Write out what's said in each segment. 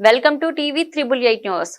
Welcome to TV 888 news.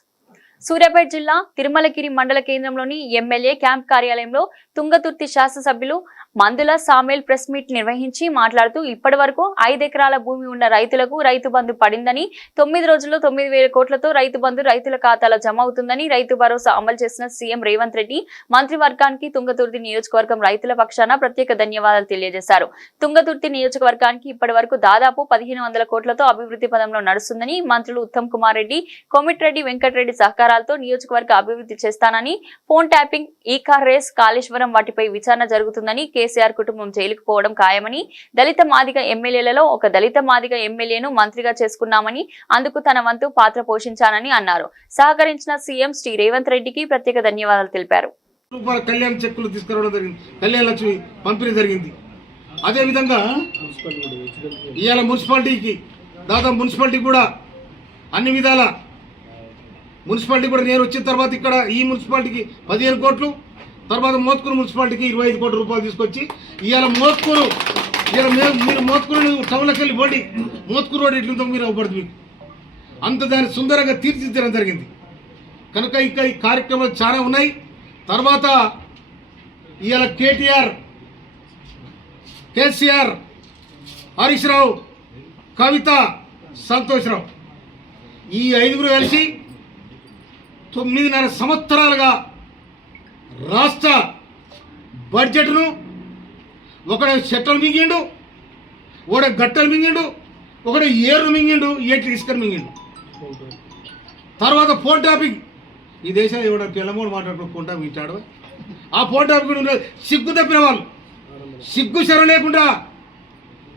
Suryapet జిల్లా తిరుమలగిరి మండల కేంద్రంలోని ఎమ్మెల్యే క్యాంప్ కార్యాలయంలో తుంగతుర్తి శాసనసభ్యులు మందుల సామేల్ ప్రెస్ మీట్ నిర్వహించి మాట్లాడుతూ ఇప్పటి వరకు 5 ఎకరాల భూమి ఉన్న రైతులకు రైతు బంధు పడిందని, 9 రోజుల్లో 9,000 కోట్లతో రైతు బంధు రైతుల ఖాతాలో జమ అవుతుందని, రైతు భరోసా అమలు చేసిన సీఎం రేవంత్ రెడ్డి మంత్రివర్గానికి తుంగతుర్తి నియోజకవర్గం రైతుల పక్షాన ప్రత్యేక ధన్యవాదాలు తెలియజేశారు. తుంగతుర్తి నియోజకవర్గానికి ఇప్పటి వరకు దాదాపు 1,500 కోట్లతో అభివృద్ధి పదంలో నడుస్తుందని, మంత్రులు ఉత్తమ్ కుమార్ రెడ్డి, కోమిటిరెడ్డి వెంకటరెడ్డి సహకారాలతో నియోజకవర్గ అభివృద్ధి చేస్తానని, ఫోన్ ట్యాపింగ్, ఈ కార్ రేస్, కాళేశ్వరం వాటిపై విచారణ జరుగుతుందని, కేసీఆర్ కుటుంబం జైలుకు పోవడం ఖాయమని, దళిత మాదిగ ఎమ్మెల్యేలలో ఒక దళిత మాదిగ ఎమ్మెల్యేను మంత్రిగా చేసుకున్నామని, అందుకు తన వంతు పాత్ర పోషించానని అన్నారు. సహకరించిన సీఎం శ్రీ రేవంత్ రెడ్డికి ప్రత్యేక ధన్యవాదాలు తెలిపారు. కళ్యాణ చెక్కులు తీసుకురావడం జరిగింది, కళ్యాణ లక్ష్మి పంపిణీ జరిగింది. అదేవిధంగా ఇవాళ మున్సిపాలిటీకి దాదాపు మున్సిపాలిటీ కూడా అన్ని విధాల మున్సిపాలిటీ కూడా నేను వచ్చిన తర్వాత ఇక్కడ ఈ మున్సిపాలిటీకి 15 కోట్లు, తర్వాత మోత్కూరు మున్సిపాలిటీకి 25 కోట్ల రూపాయలు తీసుకొచ్చి ఇవాళ మోత్కూరు మీరు మోత్కూరు టౌన్లోకి వెళ్ళి పోండి, మోత్కూరు రోడ్ ఎట్లుందో మీరు అవ్వబడుతుంది, మీకు అంత దాన్ని సుందరంగా తీర్చిదిద్దడం జరిగింది. కనుక ఇంకా ఈ కార్యక్రమాలు చాలా ఉన్నాయి. తర్వాత ఇవాళ కేటీఆర్, కేసీఆర్, హరీష్ రావు, కవిత, సంతోష్ రావు ఈ 5గురు కలిసి 9.5 సంవత్సరాలుగా రాష్ట్ర బడ్జెట్ను ఒకడు చెట్టలు మింగిండు, ఒకడు గట్టలు మింగిండు, ఒకడు ఏరు మింగిండు, ఏట్లు ఇసుకలు మింగిండు. తర్వాత ఫోన్ టాపిక్ ఈ దేశంలో ఎవడ పిల్లమూడు మాట్లాడుకుంటా వింటాడు. ఆ ఫోన్ టాపిక్ సిగ్గు తప్పిన వాళ్ళు, సిగ్గు శరం లేకుండా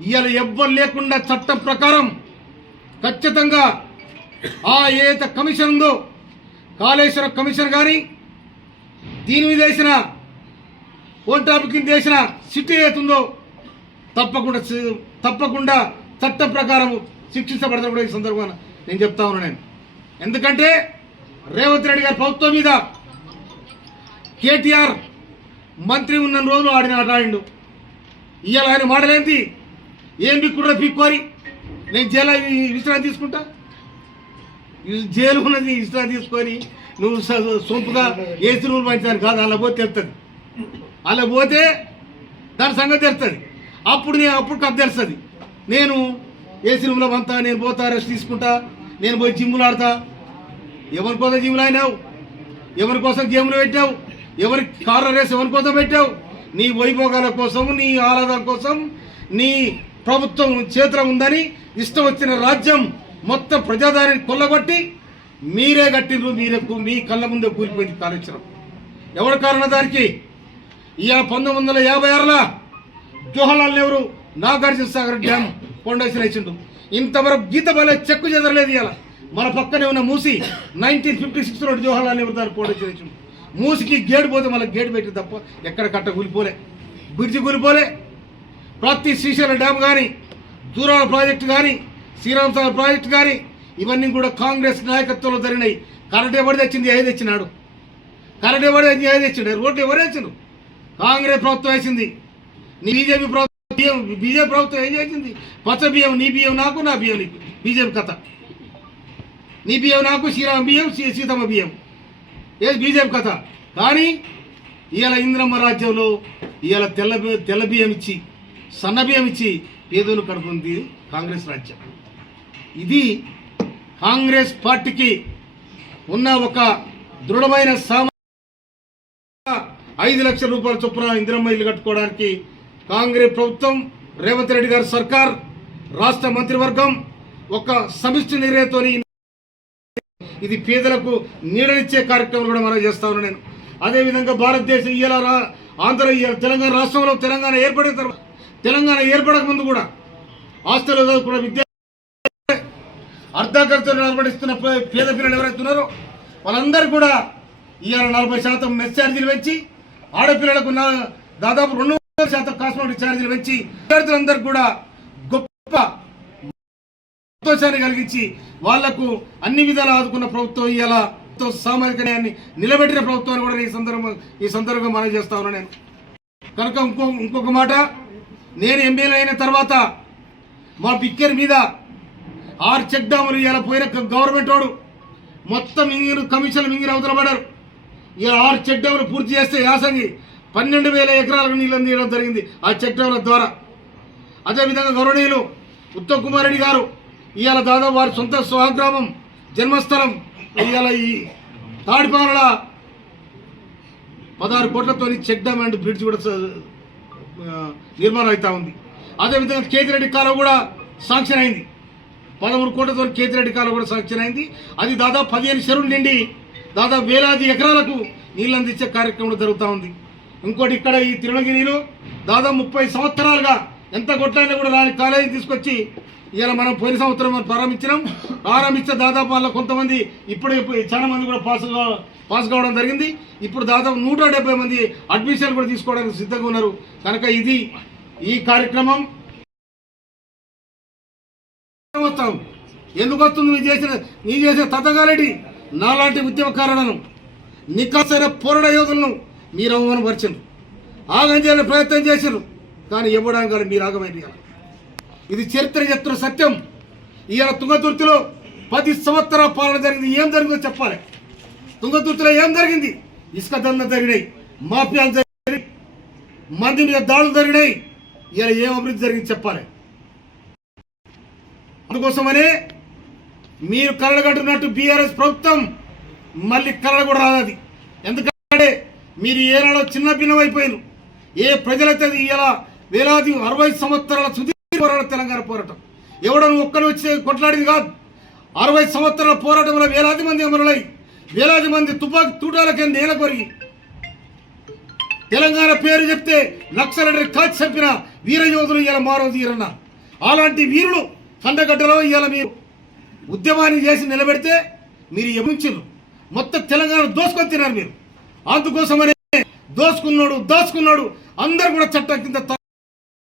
ఇవాళ ఎవ్వరు లేకుండా చట్టం ప్రకారం ఖచ్చితంగా ఆ ఏదైతే కమిషన్ ఉందో కాళేశ్వర కమిషన్ కానీ దీని మీద వేసిన ఫోన్ టాపిక్ కింద వేసిన సిటీ అవుతుందో తప్పకుండా చట్ట ప్రకారం శిక్షించబడతారు కూడా ఈ సందర్భంగా నేను చెప్తా ఉన్నాను. ఎందుకంటే రేవంత్ రెడ్డి గారి ప్రభుత్వం మీద కేటీఆర్ మంత్రి ఉన్న రోజులు ఆడిన ఆట ఆడిండు. ఇవాళ ఆయన మాటలేంటి, ఏం బిక్కుర్రా పీక్కోరి, నేను జైలు విశ్రాంతి తీసుకుంటా, జైలు ఉన్నది విశ్రాంతి తీసుకొని నువ్వు సొంపుగా ఏసీ రూల్ పంచాను కాదు, అలా పోతే తెలుస్తుంది, అలా పోతే దాని సంగతి తెలుస్తుంది. అప్పుడు కథ తెలుస్తుంది. నేను ఏసీ రూమ్లో పంతా, నేను పోతా, రెస్ట్ తీసుకుంటా, నేను పోయి జిమ్ములు ఆడతా. ఎవరి కోసం జిమ్లు అయినావు, ఎవరి కోసం గేమ్లు పెట్టావు, ఎవరి కారు రేస్ ఎవరి కోసం పెట్టావు? నీ వైభోగాల కోసం, నీ ఆహ్లాదం కోసం, నీ ప్రభుత్వం చేతిలో ఉందని ఇష్టం వచ్చిన రాజ్యం మొత్తం ప్రజాదారిని కొల్లగొట్టి మీరే కట్టిండ్రు, మీ కళ్ళ ముందే కూలిపోయింది కాళేశ్వరం. ఎవరి కారణం దానికి? ఇవాళ 1956లో జవహర్లాల్ నెహ్రూ నాగార్జున సాగర్ డ్యామ్ ఫౌండేషన్ వేసిండు. ఇంతవరకు గీత బలే చెక్కు చెదరలేదు. ఇవాళ మన పక్కనే ఉన్న మూసి 1956లో జవహర్లాల్ నెహ్రూ దాని ఫౌండేషన్ వేసిండు. మూసికి గేటు పోతే మళ్ళీ గేటు పెట్టి తప్ప ఎక్కడ కట్ట కూలిపోలే, బ్రిడ్జి కూలిపోలే. ప్రతి శ్రీశైలం డ్యామ్ కానీ, దూరాల ప్రాజెక్టు కానీ, శ్రీరామ్ సాగర్ ప్రాజెక్టు కానీ ఇవన్నీ కూడా కాంగ్రెస్ నాయకత్వంలో జరిగినాయి. కరెంట్ ఎవరు తెచ్చింది? ఐదు తెచ్చినాడు. కరెంట్ ఎవరు ఐదు తెచ్చిండు. రోడ్లు ఎవరు తెచ్చిండు? కాంగ్రెస్ ప్రభుత్వం వేసింది. నీ బీజేపీ ప్రభుత్వం ఏం చేసింది? పచ్చ బియ్యం, నీ బియ్యం నాకు, నా బియ్యం నీకు. బీజేపీ కథ, నీ బియ్యం నాకు, శ్రీరామ బియ్యం, సీతమ్మ బియ్యం, ఏది బీజేపీ కథ. కానీ ఇవాళ ఇంద్రమ్మ రాజ్యంలో ఇవాళ తెల్ల బియ్యం ఇచ్చి, సన్న బియ్యం ఇచ్చి పేదోళ్ళు కడుపుంది కాంగ్రెస్ రాజ్యం. ఇది కాంగ్రెస్ పార్టీకి ఉన్న ఒక దృఢమైన 5 లక్షల రూపాయల చొప్పున ఇందిరమ్మ ఇల్లు కట్టుకోవడానికి కాంగ్రెస్ ప్రభుత్వం, రేవంత్ రెడ్డి గారి సర్కార్, రాష్ట్ర మంత్రివర్గం ఒక సమిష్టి నిర్ణయంతో ఇది పేదలకు నీడనిచ్చే కార్యక్రమం కూడా మనం చేస్తా ఉన్నాను నేను. అదేవిధంగా భారతదేశం తెలంగాణ రాష్ట్రంలో తెలంగాణ ఏర్పడిన తర్వాత, తెలంగాణ ఏర్పడక ముందు కూడా హాస్టల్లో చదువుకున్న విద్యార్థులు, అర్ధకర్తలు నిలబడిస్తున్న పేద పిల్లలు ఎవరైతే ఉన్నారో వాళ్ళందరూ కూడా ఇవాళ 40% మెస్ ఛార్జీలు పెంచి, ఆడపిల్లలకు దాదాపు 200% కాస్మెటిక్ ఛార్జీలు పెంచి విద్యార్థులందరూ కూడా గొప్ప సంతోషాన్ని కలిగించి వాళ్లకు అన్ని విధాలు ఆదుకున్న ప్రభుత్వం, ఇవాళ సామాజిక న్యాయాన్ని నిలబెట్టిన ప్రభుత్వాన్ని కూడా ఈ సందర్భంగా మనం చేస్తా ఉన్నా నేను. కనుక ఇంకొక మాట, నేను ఎమ్మెల్యే అయిన తర్వాత మా బిక్కెర్ మీద 6 చెక్ డ్యాములు ఇలా పోయిన గవర్నమెంట్ వాడు మొత్తం మింగిరు కమిషన్లు మింగిరు అవతల పడారు. ఇలా 6 చెక్ డ్యాములు పూర్తి చేస్తే యాసంగి 12,000 ఎకరాలకు నీళ్ళు అందించడం జరిగింది ఆ చెక్ డ్యాముల ద్వారా. అదేవిధంగా గౌరవనీయులు ఉత్తమ్ కుమార్ రెడ్డి గారు ఇవాళ దాదాపు వారి సొంత స్వగ్రామం జన్మస్థలం ఇవాళ ఈ తాడిపాలల 16 కోట్లతో చెక్ డ్యామ్ అండ్ బ్రిడ్జ్ కూడా నిర్మాణం అవుతా ఉంది. అదేవిధంగా కేతిరెడ్డి కాలువ కూడా శాంక్షన్ అయింది. 13 కోట్లతో కేతిరెడ్డి కాలువ కూడా శాంక్షన్ అయింది. అది దాదాపు 15 చెరువులు నిండి దాదాపు వేలాది ఎకరాలకు నీళ్ళు అందించే కార్యక్రమం జరుగుతూ ఉంది. ఇంకోటి ఇక్కడ ఈ తిరుమలగిరిలో దాదాపు 30 సంవత్సరాలుగా ఎంత కొట్లైనా కూడా రాని కాలేజీ తీసుకొచ్చి ఇలా మనం పోయిన సంవత్సరం మనం ప్రారంభిస్తే దాదాపు వాళ్ళ కొంతమంది ఇప్పుడు చాలా మంది కూడా పాస్ కావడం జరిగింది. ఇప్పుడు దాదాపు 170 మంది అడ్మిషన్ కూడా తీసుకోవడానికి సిద్ధంగా ఉన్నారు. కనుక ఇది ఈ కార్యక్రమం వస్తాం. ఎందుకు వస్తుంది? నీ చేసిన తతగారెడ్డి నాలాంటి ఉద్యమకారులను నికాసైన పోరాట యోధులను మీరు అవమానపరిచారు, ఆగం చేయాలని ప్రయత్నం చేశారు. కానీ ఇవ్వడానికి కానీ మీరు ఆగమైన ఇది చరిత్ర చెప్తున్న సత్యం. ఇవాళ తుంగతుర్తిలో 10 సంవత్సరాల పాలన జరిగింది. ఏం జరిగిందో చెప్పాలి. తుంగతుర్తిలో ఏం జరిగింది? ఇసుక దంద జరిగినాయి, మాఫియాలు జరిగినాయి, మంది మీద దాడులు జరిగినాయి. ఇలా ఏం అభివృద్ధి జరిగింది చెప్పాలి. అందుకోసమనే మీరు కలగట్టున్నట్టు బీఆర్ఎస్ ప్రభుత్వం మళ్ళీ కలగ కూడా రాదు. ఎందుకంటే మీరు ఏనాడో చిన్న భిన్నమైపోయారు. ఏ ప్రజలైతే ఇలా వేలాది 60 సంవత్సరాల సుదీర్ఘ పోరాటం తెలంగాణ పోరాటం ఎవడో ఒక్కరు వచ్చి కొట్లాడింది కాదు. 60 సంవత్సరాల పోరాటంలో వేలాది మంది అమరులై వేలాది మంది తుపాకి తూటాలకి నేల కొరిగి తెలంగాణ పేరు చెప్తే లక్షల కాల్చి చంపిన వీర యోధులు ఇలా మారో తీరన్న. అలాంటి వీరులు కండగడ్డలో ఇవాళ మీరు ఉద్యమాన్ని చేసి నిలబెడితే మీరు ఎమించారు. మొత్తం తెలంగాణ దోసుకొని తిన్నారు మీరు. అందుకోసమనే దోసుకున్నాడు అందరు కూడా చట్టం కింద